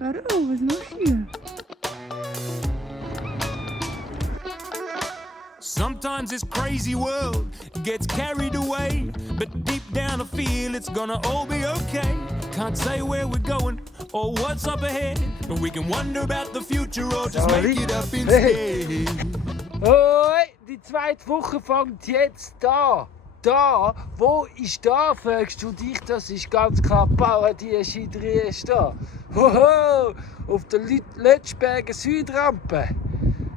Warum? Was machst du hier? Sometimes this crazy world gets carried away, but deep down I feel it's gonna all be okay. Can't say where we're going or what's up ahead, but we can wonder about the future or just make it up instead. Hoi, die zweite Woche fängt jetzt da. Da? Wo ist da, fragst du dich? Das ist ganz klar Bauer, die Skidrie ist da. Hoho, auf der Lötschberger Südrampe.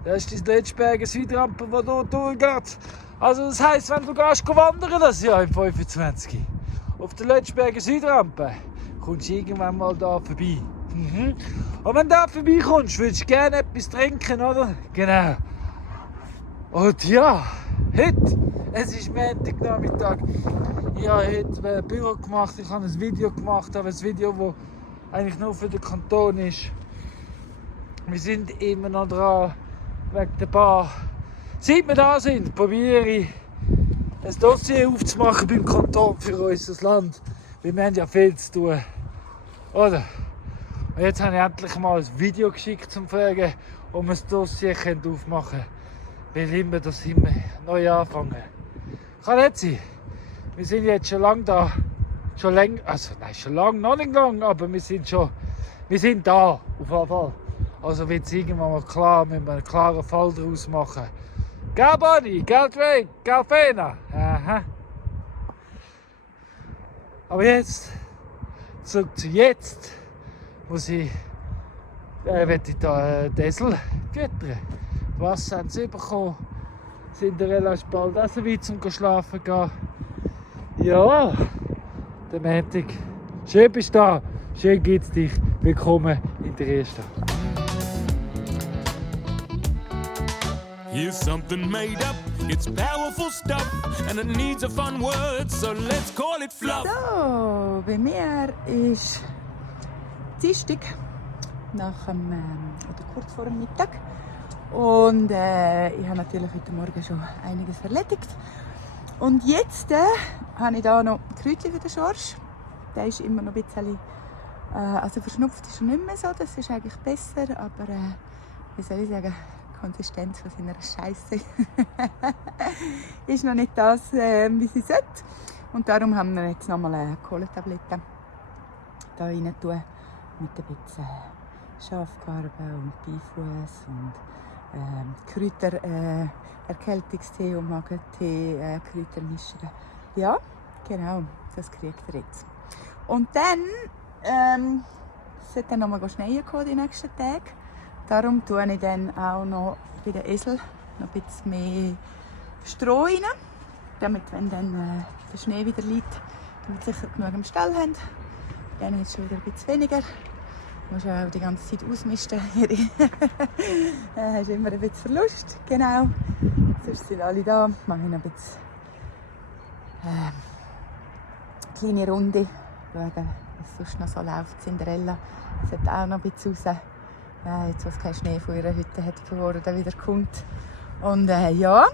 Das ist die Lötschberger Südrampe, die hier durchgeht. Also das heisst, wenn du gehst wandern das Jahr im 25. Auf der Lötschberger Südrampe kommst du irgendwann mal da vorbei. Und wenn du da vorbeikommst, würdest du gerne etwas trinken, oder? Genau. Und ja, heute, es ist Montagnachmittag. Ich habe heute ein Büro gemacht, ich habe ein Video gemacht, aber ein Video, das eigentlich nur für den Kanton ist. Wir sind immer noch dran, wegen der Bar. Seit wir da sind, probiere ich ein Dossier aufzumachen beim Kanton für unser Land. Weil wir haben ja viel zu tun. Oder? Und jetzt habe ich endlich mal ein Video geschickt, um zu fragen, ob wir das Dossier aufmachen können. Weil immer das immer neu anfangen. Kann nicht sein. Wir sind jetzt schon lange da. Schon länger, also nein, schon lange, noch nicht lang, aber wir sind da, auf jeden Fall. Also wird es irgendwann mal klar, müssen wir einen klaren Fall daraus machen. Gell, Bonnie? Gell, Drake? Gell, Fena? Aha. Aber jetzt, zurück zu jetzt, muss ich da die Esel füttern. Wasser haben sie bekommen. Cinderella ist bald auch so weit zum Schlafen gehen. Ja, der Montag. Schön bist du da. Schön geht's dich. Willkommen in der Ersten. Here's something made up, it's powerful stuff, and it needs a fun word, so let's call it fluff. So, bei mir ist Dienstag oder kurz vor dem Mittag. Und ich habe natürlich heute Morgen schon einiges erledigt. Und jetzt habe ich hier noch Kräutchen für den Schorsch. Der ist immer noch ein bisschen, also verschnupft ist er nicht mehr so, das ist eigentlich besser, aber wie soll ich sagen, die Konsistenz von seiner Scheisse ist noch nicht das, wie sie sollte. Und darum haben wir jetzt nochmal eine Kohlentablette da rein tun, mit ein bisschen Schafgarbe und Beifuß und Kräuter, Erkältungstee und Magentee, Kräuter mischen. Ja, genau, das kriegt er jetzt. Und dann sollte er noch mal schneien kommen die nächsten Tage. Darum tue ich dann auch noch bei den Esel noch ein bisschen mehr Stroh rein, damit, wenn dann der Schnee wieder liegt, damit sie sicher genug im Stall haben. Dann ist es schon wieder ein bisschen weniger. Du musst auch die ganze Zeit ausmisten. Hast immer ein bisschen Verlust. Genau. Sonst sind alle da. Mache ich noch ein bisschen kleine Runde. Schauen, was sonst noch so läuft. Cinderella sollte auch noch ein bisschen raus. Jetzt, was kein Schnee von ihrer Hütte hat, bevor er wieder kommt. Und ja,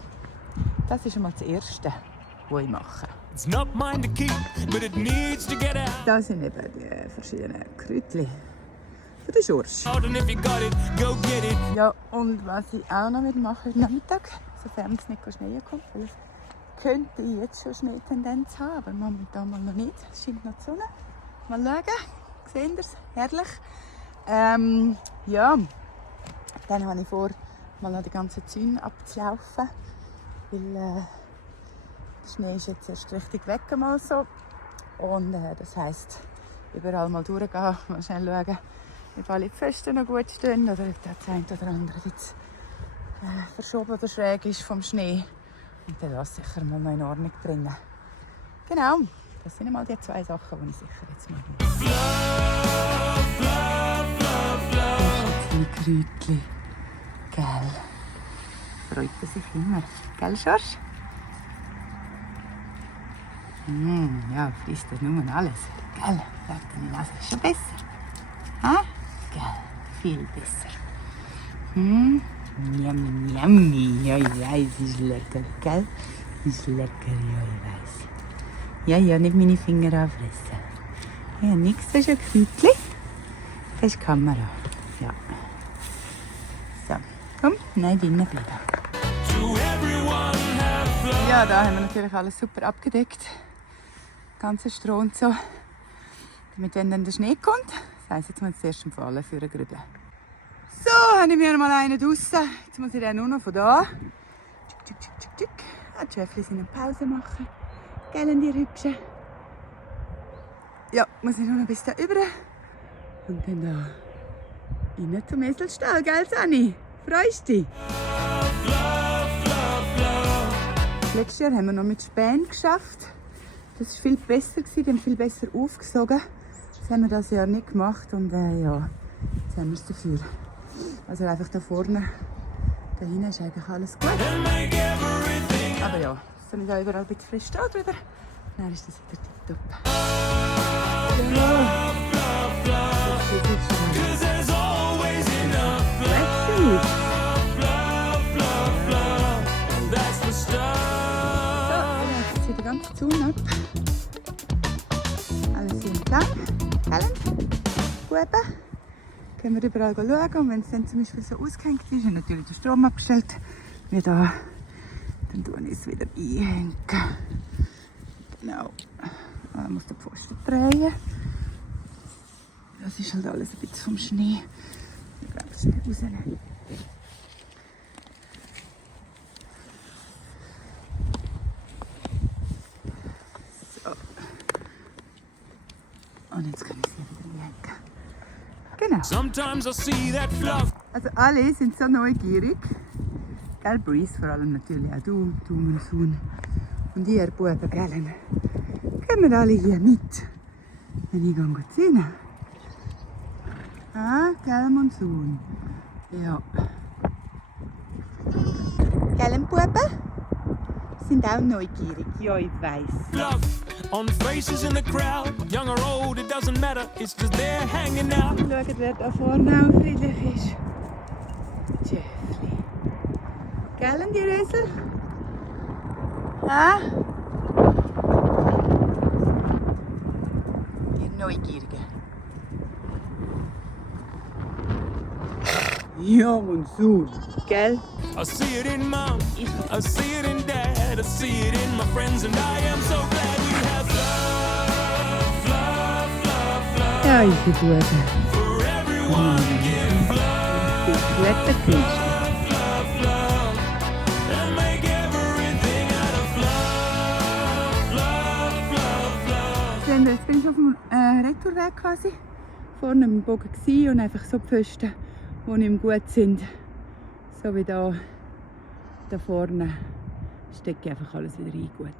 das ist einmal das Erste, was ich mache. It's not mine to keep, but it needs to get out. Da sind eben die verschiedenen Kräutchen für den Schorsch. And if you got it, go get it. Ja, und was ich auch noch mache heute Nachmittag, sofern es nicht schneien kommt, weil es könnte jetzt schon Schneetendenz haben, aber momentan mal noch nicht. Es scheint noch die Sonne. Mal schauen, seht ihr es? Herrlich. Ja, dann habe ich vor, mal noch die ganzen Zäune abzulaufen, weil der Schnee ist jetzt erst richtig weg mal so. Und das heisst, überall mal durchgehen, mal schnell schauen, ob alle Pfosten noch gut stehen oder ob das eine oder andere jetzt verschoben oder schräg ist vom Schnee. Und dann das sicher mal noch in Ordnung bringen. Genau, das sind einmal die zwei Sachen, die ich sicher jetzt mache. Die Kräutchen. Gell? Freut er sich immer. Gell, Schorsch? Ja, frisst er nur alles. Gell? Sagt deine Nase ist schon besser. Ha? Gell? Viel besser. Yummy, yummy. Ja, ich weiß, ist lecker. Gell? Ist lecker, ja, ich weiß. Ja, nicht meine Finger anfressen. Ja, nix, das ist ein Kräutchen. Das ist die Kamera. Ja. So, komm, nein, drinnen bleiben. Ja, da haben wir natürlich alles super abgedeckt. Ganze Stroh und so. Damit, wenn dann der Schnee kommt, das heisst, jetzt muss ich zuerst im Fallen für den Grübeln. So, habe ich mir mal einen draussen. Jetzt muss ich den nur noch von da. Tschuk, tschuk, tschuk, tschuk. Die Schäfchen sind eine Pause machen. Gell, die Hübschen. Ja, muss ich nur noch bis da rüber. Und dann da rein zum Eselstall, gell, Sani? Freust du dich? Letztes Jahr haben wir noch mit Spänen geschafft. Das war viel besser, die haben viel besser aufgesogen. Das haben wir dieses Jahr nicht gemacht und ja, jetzt haben wir es dafür. Also einfach da vorne, da hinten ist eigentlich alles gut. Aber ja, es ist da überall ein bisschen frisch Stroh drüber. Dann ist das wieder tipptopp. Ja. Die ganze Zaun ab. Alles in Gang. Helen, Buben. Können wir überall schauen. Und wenn es dann zum Beispiel so ausgehängt ist und natürlich der Strom abgestellt, wie da, dann tue ich es wieder einhängen. Genau. Man muss den Pfosten drehen. Das ist halt alles ein bisschen vom Schnee. Ich glaube, es nicht rausnehmen. Und jetzt kann ich sie wieder hängen. Genau. Also alle sind so neugierig. Gell, Breeze vor allem natürlich, auch du mein Sohn. Und ihr Buben, gell? Kommen wir alle hier mit. Wenn ich gehe rein. Ah, gell, mein Sohn. Ja. Gell, Buben? Sind auch neugierig, ja, ich weiss. On faces in the crowd, young or old, it doesn't matter, it's just they're hanging out. Schaut, wer da vorne auch friedlich ist. Jeffrey. Gell, die Rösel? Ah? Die Neugierigen. Ja, mein Sohn. Gell? I see it in mom, I see it in dad, I see it in my friends, and I am so glad we have love, love, love, love. Ja, ich bin Buben. For everyone, give love, Lecker love, love, and make everything out of love, love, love, love. Jetzt bin ich auf dem Retourweg quasi. Vorne am Bogen gewesen und einfach so Pfosten, die nicht mehr gut sind. So wie da vorne stecke ich einfach alles wieder ein, gut.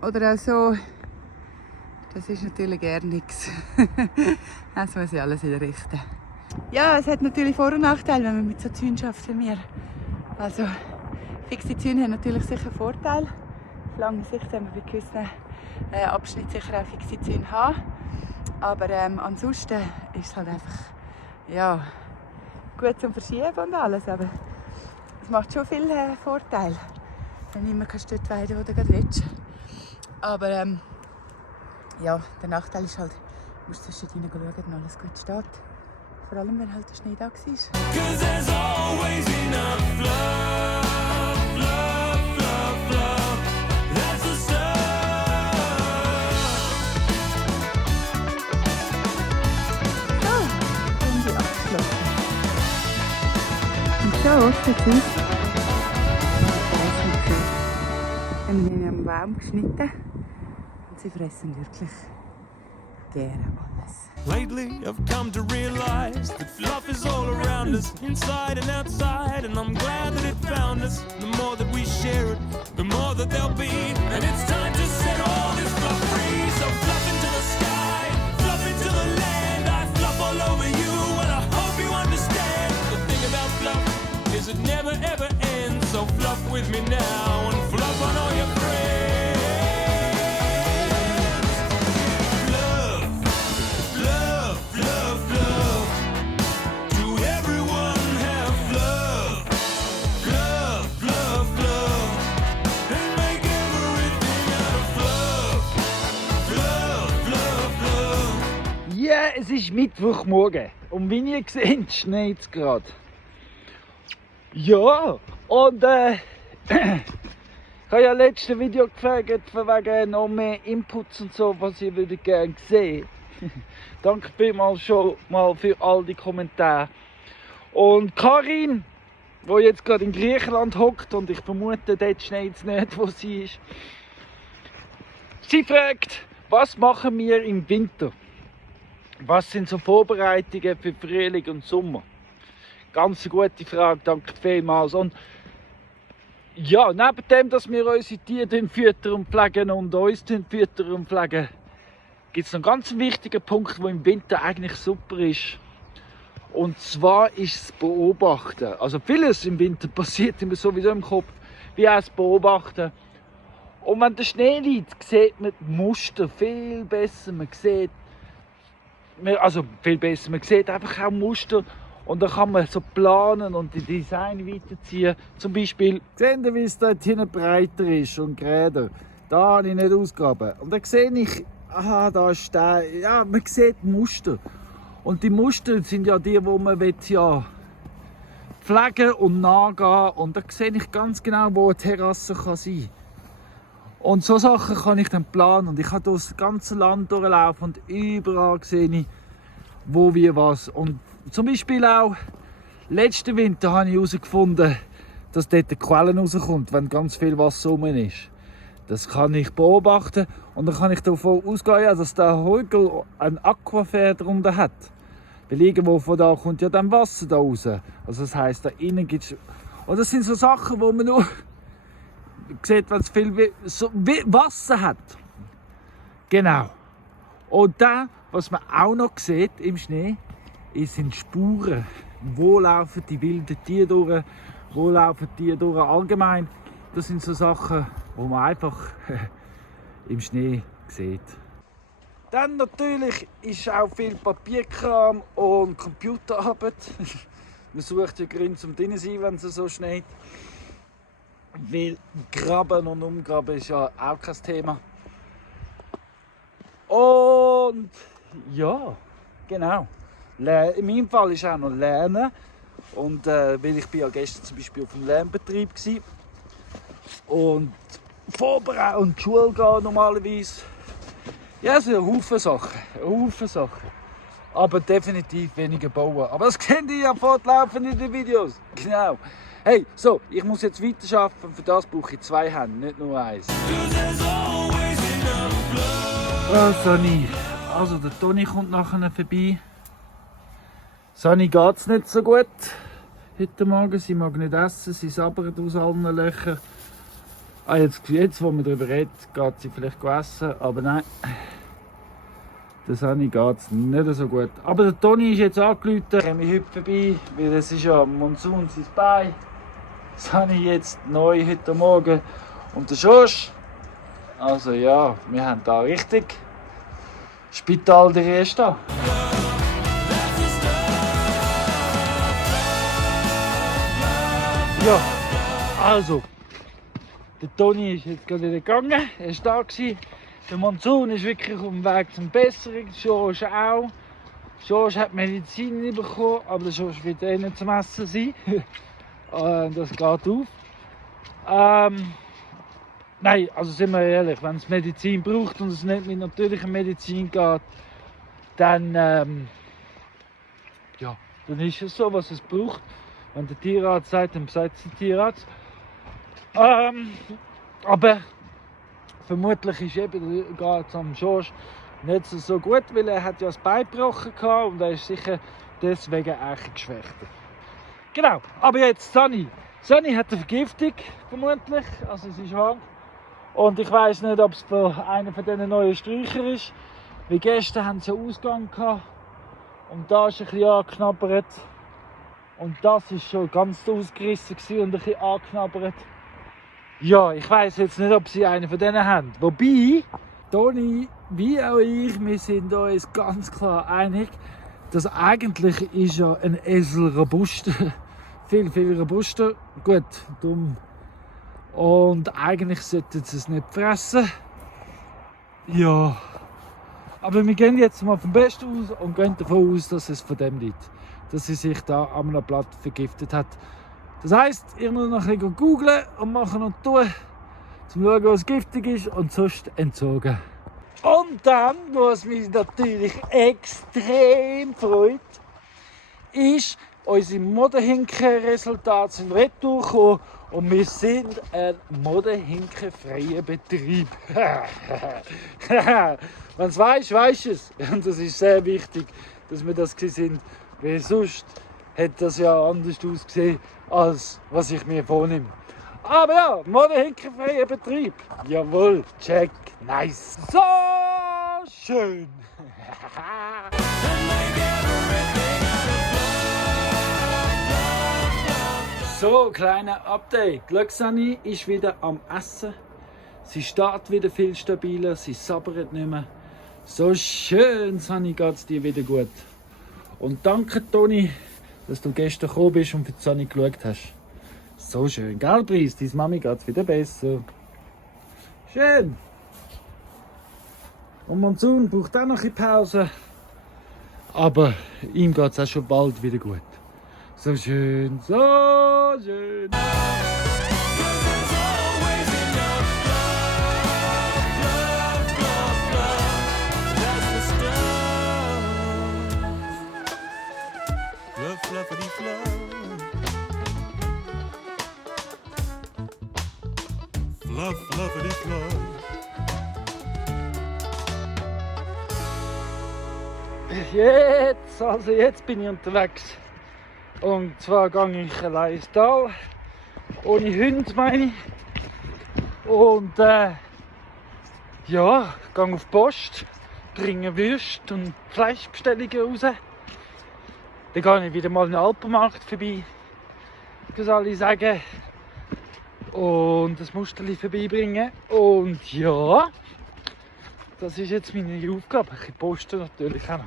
Oder auch so, das ist natürlich gar nichts. Das muss ich alles wieder richten. Ja, es hat natürlich Vor- und Nachteile, wenn man mit so Zäunen schafft wie mir. Also, fixe Zäune haben natürlich sicher einen Vorteil. Auf lange Sicht haben wir bei gewissen Abschnitten sicher auch fixe Zäune haben. Aber ansonsten ist es halt einfach, ja, gut zum Verschieben und alles, aber es macht schon viel Vorteile, wenn du immer dort weiden, wo du gerade willst. Aber ja, der Nachteil ist halt, du musst zwischendurch schauen, ob alles gut steht. Vor allem, wenn halt der Schnee da war. 'Cause there's always enough love, love, love, love. That's the stuff. So, und die abgeschlossen. Und so sieht es aus. Wir haben ihn am Baum geschnitten und sie fressen wirklich gerne alles. Lately, I've come to realize that fluff is all around us, inside and outside, and I'm glad that it found us. The more that we share it, the more that there'll be, and it's time to set all this fluff free. So fluff into the sky, fluff into the land. I fluff all over you, and I hope you understand. The thing about fluff is it never ever ends. So fluff with me now and fluff on all your friends. Es ist Mittwochmorgen und wie ihr seht, schneit es gerade. Ja, und ich habe ja letztes Video gefragt, von wegen noch mehr Inputs und so, was ihr würdet gerne sehen. Danke vielmals schon mal für all die Kommentare. Und Karin, die jetzt gerade in Griechenland hockt und ich vermute, dort schneit es nicht, wo sie ist. Sie fragt, was machen wir im Winter? Was sind so Vorbereitungen für Frühling und Sommer? Ganz eine gute Frage, danke vielmals. Und ja, neben dem, dass wir unsere Tiere füttern und pflegen und uns füttern und pflegen, gibt es noch einen ganz wichtigen Punkt, der im Winter eigentlich super ist. Und zwar ist das Beobachten. Also vieles im Winter passiert immer sowieso im Kopf, wie auch das Beobachten. Und wenn der Schnee liegt, sieht man die Muster viel besser. Man sieht einfach auch Muster. Und dann kann man so planen und die Design weiterziehen. Zum Beispiel, sehen Sie, wie es dort hinten breiter ist und gerade. Da habe ich nicht ausgegraben. Und dann sehe ich, aha, da ist der. Ja, man sieht Muster. Und die Muster sind ja die, wo man ja pflegen und nachgehen. Und da sehe ich ganz genau, wo eine Terrasse sein kann. Und so Sachen kann ich dann planen. Und ich kann durch das ganze Land durchlaufen und überall sehe ich, wo wie was. Und zum Beispiel auch letzten Winter habe ich herausgefunden, dass dort die Quellen rauskommt, wenn ganz viel Wasser rum ist. Das kann ich beobachten und dann kann ich davon ausgehen, dass der Hügel ein Aquifer darunter hat. Weil irgendwo von da kommt ja dann Wasser da raus. Also das heisst, da innen gibt es... Und das sind so Sachen, wo man nur sieht, wenn es viel Wasser hat. Genau. Und dann, was man auch noch sieht im Schnee, sind Spuren. Wo laufen die wilden Tiere durch? Wo laufen die Tiere durch allgemein? Das sind so Sachen, die man einfach im Schnee sieht. Dann natürlich ist auch viel Papierkram und Computerarbeit. Man sucht ja Gründe zum drin sein, wenn es so schneit. Weil Graben und Umgraben ist ja auch kein Thema. Und ja, genau. In meinem Fall ist auch noch Lernen. Und weil ich bin ja gestern zum Beispiel auf dem Lernbetrieb war. Und vorbereiten und die Schule gehen normalerweise. Ja, es sind ein Haufen Sachen. Aber definitiv weniger bauen. Aber das kennt ihr ja fortlaufend in den Videos. Genau. Hey, so, ich muss jetzt weiterarbeiten. Für das brauche ich 2 Hände, nicht nur 1. Sonny. Also, der Toni kommt nachher vorbei. Sonny geht es nicht so gut heute Morgen. Sie mag nicht essen, sie sabbert aus allen Löchern. Jetzt, wo man darüber redet, geht sie vielleicht essen, aber nein. Der Sonny geht es nicht so gut. Aber der Toni ist jetzt angerufen. Ich komme heute vorbei, weil es ist ja Monsun sein Bein. Sonny jetzt neu heute Morgen. Und der Schorsch. Also ja, wir haben da richtig Spital der Erste. Ja, also, der Toni ist jetzt gerade wieder gegangen, er war da gewesen. Der Monsun ist wirklich auf dem Weg zum Besseren, George auch. George hat Medizin nicht bekommen, aber der George wird eh nicht zum Essen sein. Das geht auf. Nein, also sind wir ehrlich, wenn es Medizin braucht und es nicht mit natürlicher Medizin geht, dann, ja, dann ist es so, was es braucht. Wenn der Tierarzt sagt, dann sagt es der Tierarzt. Aber vermutlich ist eben geht am George nicht so gut, weil er hat ja das Bein gebrochen hatte und er ist sicher deswegen eigentlich geschwächter. Genau, aber jetzt Sonny. Sonny hat eine Vergiftung vermutlich, also sie ist krank. Und ich weiß nicht, ob es einer von diesen neuen Sträuchern ist. Wie gestern haben sie einen Ausgang gehabt und da ist ein bisschen angeknabbert. Und das war schon ganz ausgerissen und ein bisschen angeknabbert. Ja, ich weiss jetzt nicht, ob sie einen von denen haben. Wobei, Toni, wie auch ich, wir sind uns ganz klar einig, dass eigentlich ist ja ein Esel robuster. Viel robuster. Gut, dumm. Und eigentlich sollten sie es nicht fressen. Ja, Aber wir gehen jetzt mal vom Besten aus und gehen davon aus, dass es von dem liegt. Dass sie sich da an einem Blatt vergiftet hat. Das heisst, ihr müsst noch ein bisschen googlen und machen und tun, um zu schauen, was giftig ist und sonst entsorgen. Und dann, was mich natürlich extrem freut, ist, unsere Modehinken-Resultate sind retour gekommen und wir sind ein modehinkenfreier Betrieb. Wenn es weisst es. Und das ist sehr wichtig, dass wir das sind, weil sonst hätte das ja anders ausgesehen, als was ich mir vornehme. Aber ja, modehinkenfreier Betrieb. Jawohl, check, nice. So schön. So, kleiner Update. Glöcksani ist wieder am Essen. Sie steht wieder viel stabiler, sie sabbert nicht mehr. So schön, Sani, geht es dir wieder gut. Und danke, Toni, dass du gestern gekommen bist und für die Sani geschaut hast. So schön, gell, Preis? Deine Mami geht es wieder besser. Schön. Und Monsun braucht auch noch ein bisschen Pause. Aber ihm geht es auch schon bald wieder gut. So schön, so schön. Fluff, fluffity fluff. Jetzt bin ich unterwegs. Und zwar gehe ich allein ins Tal. Ohne Hunde, meine ich. Und ja, gehe auf die Post, bringe Würste und Fleischbestellungen raus. Dann gehe ich wieder mal in den Alpenmarkt vorbei, das alle sagen. Und das Musterli vorbeibringen. Und ja, das ist jetzt meine Aufgabe. Ich poste natürlich auch noch.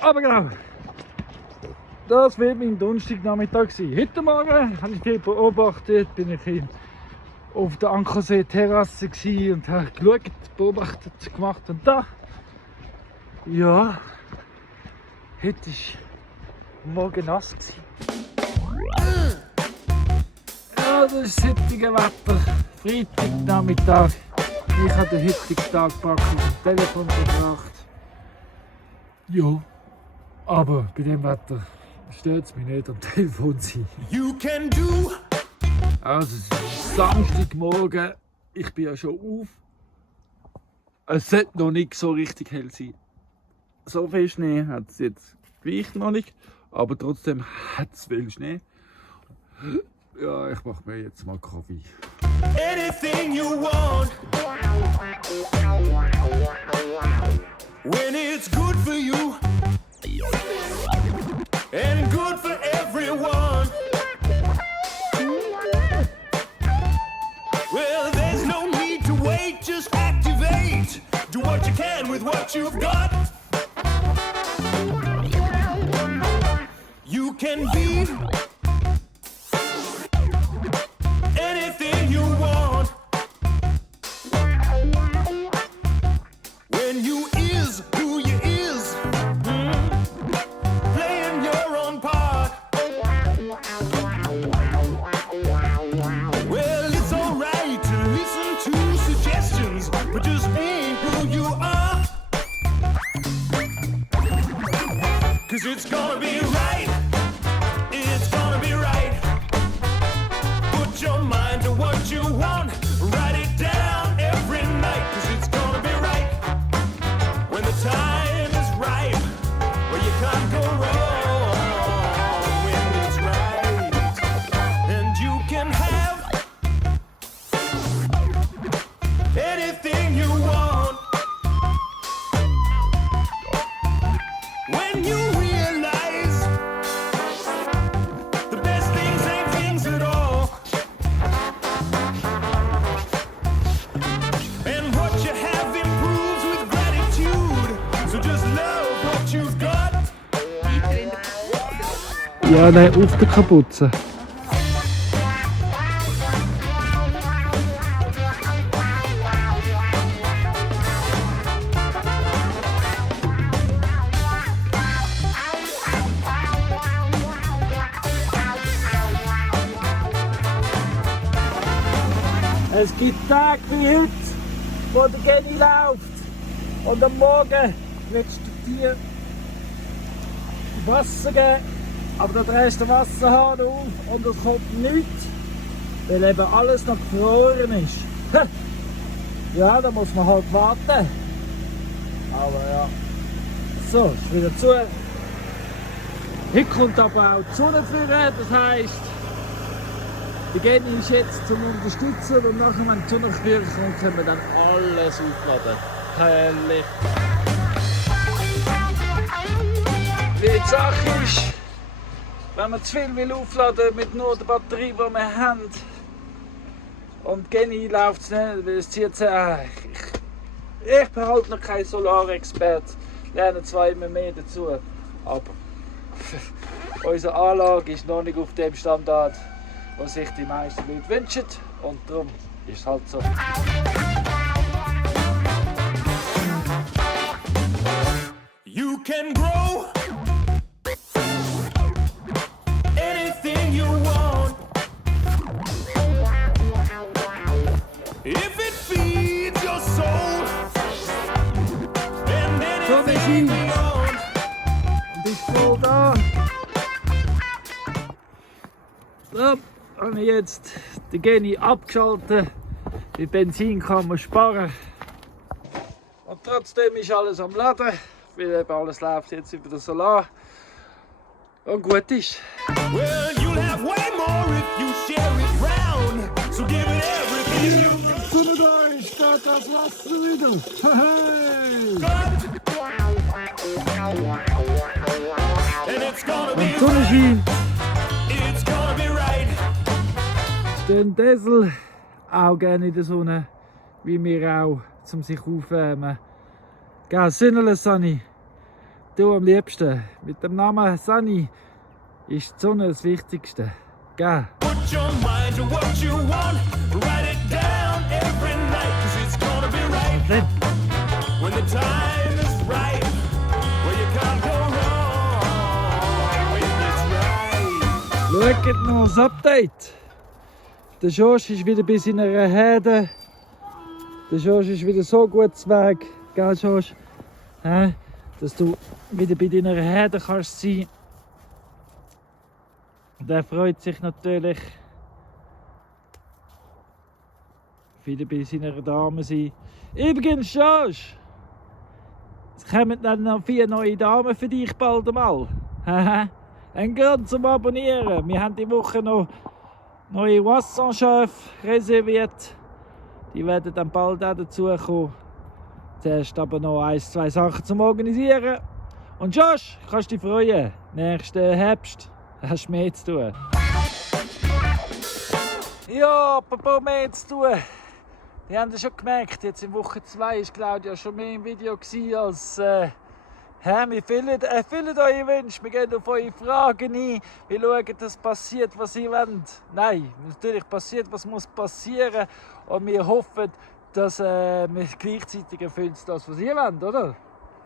Aber genau, das wird mein Donnerstagnachmittag sein. Heute Morgen habe ich viel beobachtet, bin ich auf der Ankersee-Terrasse und habe geschaut, beobachtet, gemacht und da. Ja, heute war morgen nass. Ja, das ist das heutige Wetter. Freitagnachmittag. Ich habe den heutigen Tag praktisch auf dem Telefon verbracht. Ja, aber bei dem Wetter stört es mich nicht am Telefon zu sein. You can do. Also es ist Samstagmorgen, ich bin ja schon auf. Es sollte noch nicht so richtig hell sein. So viel Schnee hat es jetzt gleich noch nicht, aber trotzdem hat es viel Schnee. Ja, ich mache mir jetzt mal Kaffee. Anything you want. When it's good for you. And good for everyone. Well, there's no need to wait, just activate. Do what you can with what you've got. You can be anything you want. When you is who you is, playing your own part. Well, it's alright to listen to suggestions, but just be who you are. 'Cause it's gonna be right. It's gonna be right. Put your mind to what you want. Write it down every night. 'Cause it's gonna be right. When the time is right. Well, you can't go wrong when it's right. And you can have anything you want. When you realize the best things ain't things at all. And what you have improves with gratitude. So just love what you've got. Ja, nein, auf den Kapuzen. Es gibt Tage wie heute, wo der Geni läuft. Und am Morgen willst du dir Wasser geben, aber dann drehst du den Wasserhahn auf und es kommt nichts, weil eben alles noch gefroren ist. Ja, da muss man halt warten. Aber ja. So, ist wieder zu. Heute kommt aber auch die Sonne führen, das heisst, die Geni ist jetzt zum Unterstützen und nachher, wenn die Sonne führen kommt, können wir dann alles aufladen. Herrlich. Wie die Sache ist, wenn man zu viel will aufladen mit nur der Batterie, die wir haben, und Geni läuft es nicht, weil es zieht sich. Ich bin halt noch kein Solarexperte, lerne zwar immer mehr dazu, aber unsere Anlage ist noch nicht auf dem Standard, was sich die meisten Leute wünschen, und darum ist es halt so. You can grow anything you want if it feeds your soul and anything beyond. Und ich voll da. So, habe ich jetzt den Geni abgeschaltet. Die Benzin kann man sparen. Und trotzdem ist alles am Laden, weil eben alles läuft jetzt über den Solar. Und gut ist. Well, you'll have way more if you share it round. So give it everything you've Sonne da ist, steht das Wasser wieder. Hey! and it's gonna be Und die Sonne scheint. it's gonna be right. Den Diesel auch gerne in der Sonne, wie wir auch, um sich aufwärmen. Gell, Sinnele Sunny, du am liebsten. Mit dem Namen Sunny ist die Sonne das Wichtigste. Gell? Put your mind to what you want. Write it down every night, 'cause it's gonna be right. When the time is right, well, you can't go wrong when it's right. Schaut noch das Update. Der Josh ist wieder bei seiner Herde. Der Josh ist wieder so gut zu Weg, gell Josh? Dass du wieder bei deiner Herde kannst sein. Der freut sich natürlich. Wieder bei seiner Dame sein. Übrigens, Josh! Es kommen dann noch 4 neue Damen für dich bald einmal. Ein Grund zum Abonnieren. Wir haben die Woche noch neue Wasserchefs reserviert. Die werden dann bald auch dazukommen. Zuerst aber noch 1, 2 Sachen zum Organisieren. Und Josh, kannst dich freuen. Nächsten Herbst hast du mehr zu tun. Ja, apropos mehr zu tun. Die haben ja schon gemerkt, jetzt in Woche 2 war Claudia schon mehr im Video als wir erfüllen eure Wünsche, wir gehen auf eure Fragen ein, wir schauen, dass passiert, was ihr wollt. Nein, natürlich passiert, was muss passieren, und wir hoffen, dass wir gleichzeitig erfüllen, das, was ihr wollt, oder?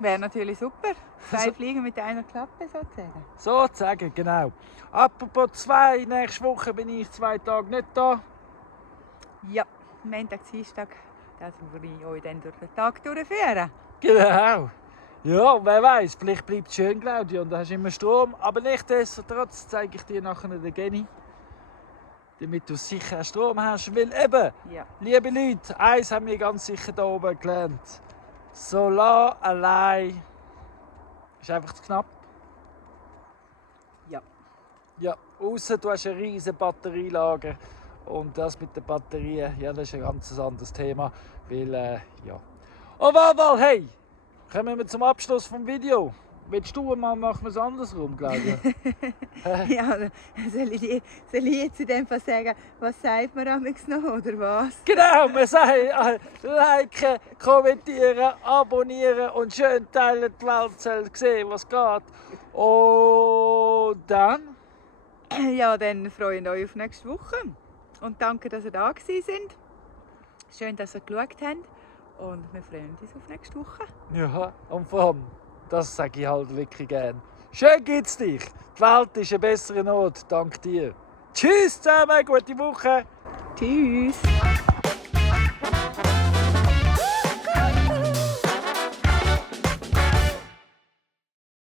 Wäre natürlich super. 2 Fliegen mit einer Klappe sozusagen. Sozusagen, genau. Apropos 2, nächste Woche bin ich 2 Tage nicht da. Ja, Montag, Dienstag, das würde ich euch dann durch den Tag durchführen. Genau. Ja, wer weiß, vielleicht bleibt es schön, Claudia, und du hast immer Strom. Aber nichtsdestotrotz zeige ich dir nachher den Geni, damit du sicher Strom hast. Weil eben, Ja. liebe Leute, eins haben wir ganz sicher hier oben gelernt. Solar allein ist einfach zu knapp. Ja. Ja, ausser du hast ein riesiges Batterielager. Und das mit den Batterien, ja, das ist ein ganz anderes Thema. Weil, ja. Auf jeden Fall, hey! Kommen wir zum Abschluss vom Video. Willst du mal, machen wir es andersrum, Claudia? Ja, soll ich jetzt in dem Fall sagen, was sagt man amigs noch, oder was? Genau, wir sagen, liken, kommentieren, abonnieren und schön teilen, die Welt soll sehen, was geht. Und dann? Ja, dann freuen wir uns auf nächste Woche. Und danke, dass ihr da gewesen sind. Schön, dass ihr geschaut habt. Und wir freuen uns auf nächste Woche. Ja, und vor allem, das sage ich halt wirklich gern. Schön gibt's dich. Die Welt ist ein besserer Ort, dank dir. Tschüss zusammen, gute Woche. Tschüss.